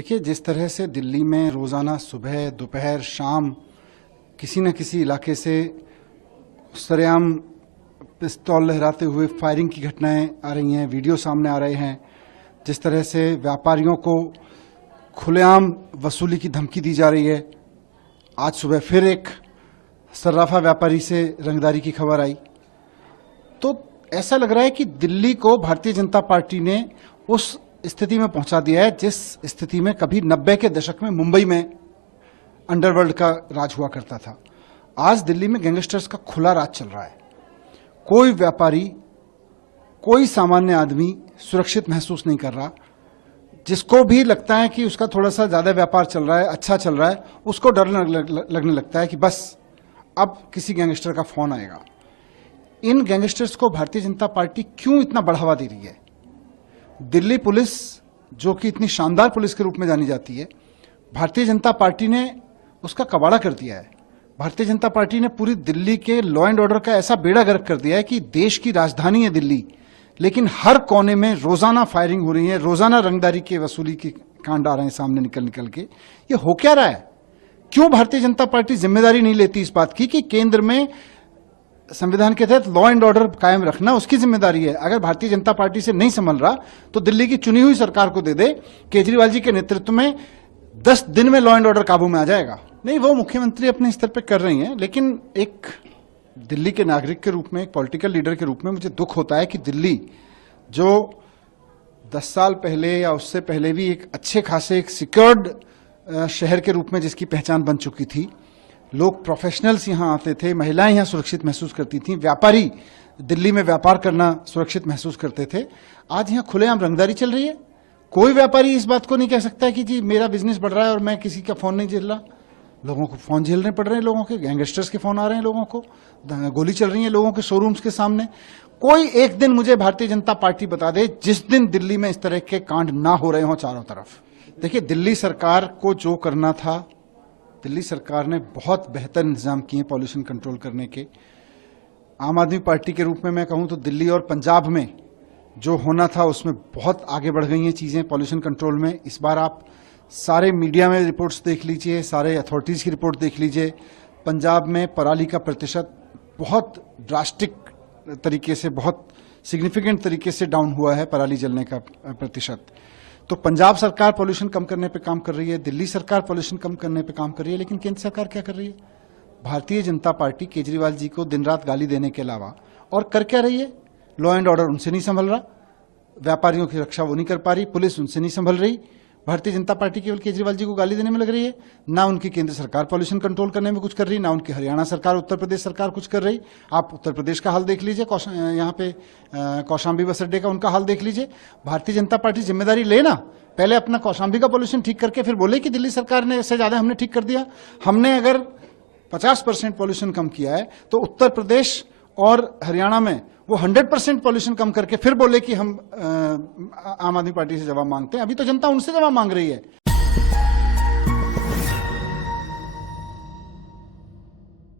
देखिए, जिस तरह से दिल्ली में रोज़ाना सुबह दोपहर शाम किसी न किसी इलाके से सरेआम पिस्तौल लहराते हुए फायरिंग की घटनाएं आ रही हैं, वीडियो सामने आ रहे हैं, जिस तरह से व्यापारियों को खुलेआम वसूली की धमकी दी जा रही है। आज सुबह फिर एक सर्राफा व्यापारी से रंगदारी की खबर आई। तो ऐसा लग रहा है कि दिल्ली को भारतीय जनता पार्टी ने उस स्थिति में पहुंचा दिया है जिस स्थिति में कभी 90 के दशक में मुंबई में अंडरवर्ल्ड का राज हुआ करता था। आज दिल्ली में गैंगस्टर्स का खुला राज चल रहा है। कोई व्यापारी, कोई सामान्य आदमी सुरक्षित महसूस नहीं कर रहा। जिसको भी लगता है कि उसका थोड़ा सा ज्यादा व्यापार चल रहा है, अच्छा चल रहा है, उसको डर लगने लगता है कि बस अब किसी गैंगस्टर का फोन आएगा। इन गैंगस्टर्स को भारतीय जनता पार्टी क्यों इतना बढ़ावा दे रही है? दिल्ली पुलिस, जो कि इतनी शानदार पुलिस के रूप में जानी जाती है, भारतीय जनता पार्टी ने उसका कबाड़ा कर दिया है। भारतीय जनता पार्टी ने पूरी दिल्ली के लॉ एंड ऑर्डर का ऐसा बेड़ा गर्क कर दिया है कि देश की राजधानी है दिल्ली, लेकिन हर कोने में रोजाना फायरिंग हो रही है, रोजाना रंगदारी के वसूली के कांड आ रहे हैं सामने निकल के। ये हो क्या रहा है? क्यों भारतीय जनता पार्टी जिम्मेदारी नहीं लेती इस बात की कि केंद्र में संविधान के तहत लॉ एंड ऑर्डर कायम रखना उसकी जिम्मेदारी है। अगर भारतीय जनता पार्टी से नहीं संभल रहा तो दिल्ली की चुनी हुई सरकार को दे दे। केजरीवाल जी के नेतृत्व में 10 दिन में लॉ एंड ऑर्डर काबू में आ जाएगा। नहीं, वो मुख्यमंत्री अपने स्तर पर कर रही हैं, लेकिन एक दिल्ली के नागरिक के रूप में, एक पॉलिटिकल लीडर के रूप में मुझे दुख होता है कि दिल्ली, जो 10 साल पहले या उससे पहले भी एक अच्छे खासे एक सिक्योर्ड शहर के रूप में जिसकी पहचान बन चुकी थी, लोग प्रोफेशनल्स यहाँ आते थे, महिलाएं यहाँ सुरक्षित महसूस करती थीं, व्यापारी दिल्ली में व्यापार करना सुरक्षित महसूस करते थे, आज यहाँ खुलेआम रंगदारी चल रही है। कोई व्यापारी इस बात को नहीं कह सकता कि जी मेरा बिजनेस बढ़ रहा है और मैं किसी का फोन नहीं झेल रहा। लोगों को फोन झेलने पड़ रहे हैं, लोगों के गैंगस्टर्स के फोन आ रहे हैं, लोगों को गोली चल रही है लोगों के शोरूम्स के सामने। कोई एक दिन मुझे भारतीय जनता पार्टी बता दे जिस दिन दिल्ली में इस तरह के कांड ना हो रहे हों चारों तरफ। देखिए, दिल्ली सरकार को जो करना था, दिल्ली सरकार ने बहुत बेहतर इंतजाम किए पॉल्यूशन कंट्रोल करने के। आम आदमी पार्टी के रूप में मैं कहूं तो दिल्ली और पंजाब में जो होना था उसमें बहुत आगे बढ़ गई हैं चीज़ें पॉल्यूशन कंट्रोल में। इस बार आप सारे मीडिया में रिपोर्ट्स देख लीजिए, सारे अथॉरिटीज़ की रिपोर्ट देख लीजिए। पंजाब में पराली का प्रतिशत बहुत ड्रास्टिक तरीके से, बहुत सिग्निफिकेंट तरीके से डाउन हुआ है पराली जलने का प्रतिशत। तो पंजाब सरकार पॉल्यूशन कम करने पे काम कर रही है, दिल्ली सरकार पॉल्यूशन कम करने पे काम कर रही है, लेकिन केंद्र सरकार क्या कर रही है? भारतीय जनता पार्टी केजरीवाल जी को दिन रात गाली देने के अलावा और कर क्या रही है? लॉ एंड ऑर्डर उनसे नहीं संभल रहा, व्यापारियों की रक्षा वो नहीं कर पा रही, पुलिस उनसे नहीं संभल रही। भारतीय जनता पार्टी केवल केजरीवाल जी को गाली देने में लग रही है। ना उनकी केंद्र सरकार पॉल्यूशन कंट्रोल करने में कुछ कर रही, ना उनकी हरियाणा सरकार, उत्तर प्रदेश सरकार कुछ कर रही। आप उत्तर प्रदेश का हाल देख लीजिए, यहाँ पे कौशाम्बी बस अड्डे का उनका हाल देख लीजिए। भारतीय जनता पार्टी जिम्मेदारी ले ना, पहले अपना कौशाम्बी का पॉल्यूशन ठीक करके फिर बोले कि दिल्ली सरकार ने इससे ज्यादा हमने ठीक कर दिया। हमने अगर 50% पॉल्यूशन कम किया है तो उत्तर प्रदेश और हरियाणा में वो 100% पॉल्यूशन कम करके फिर बोले कि हम आम आदमी पार्टी से जवाब मांगते हैं। अभी तो जनता उनसे जवाब मांग रही है।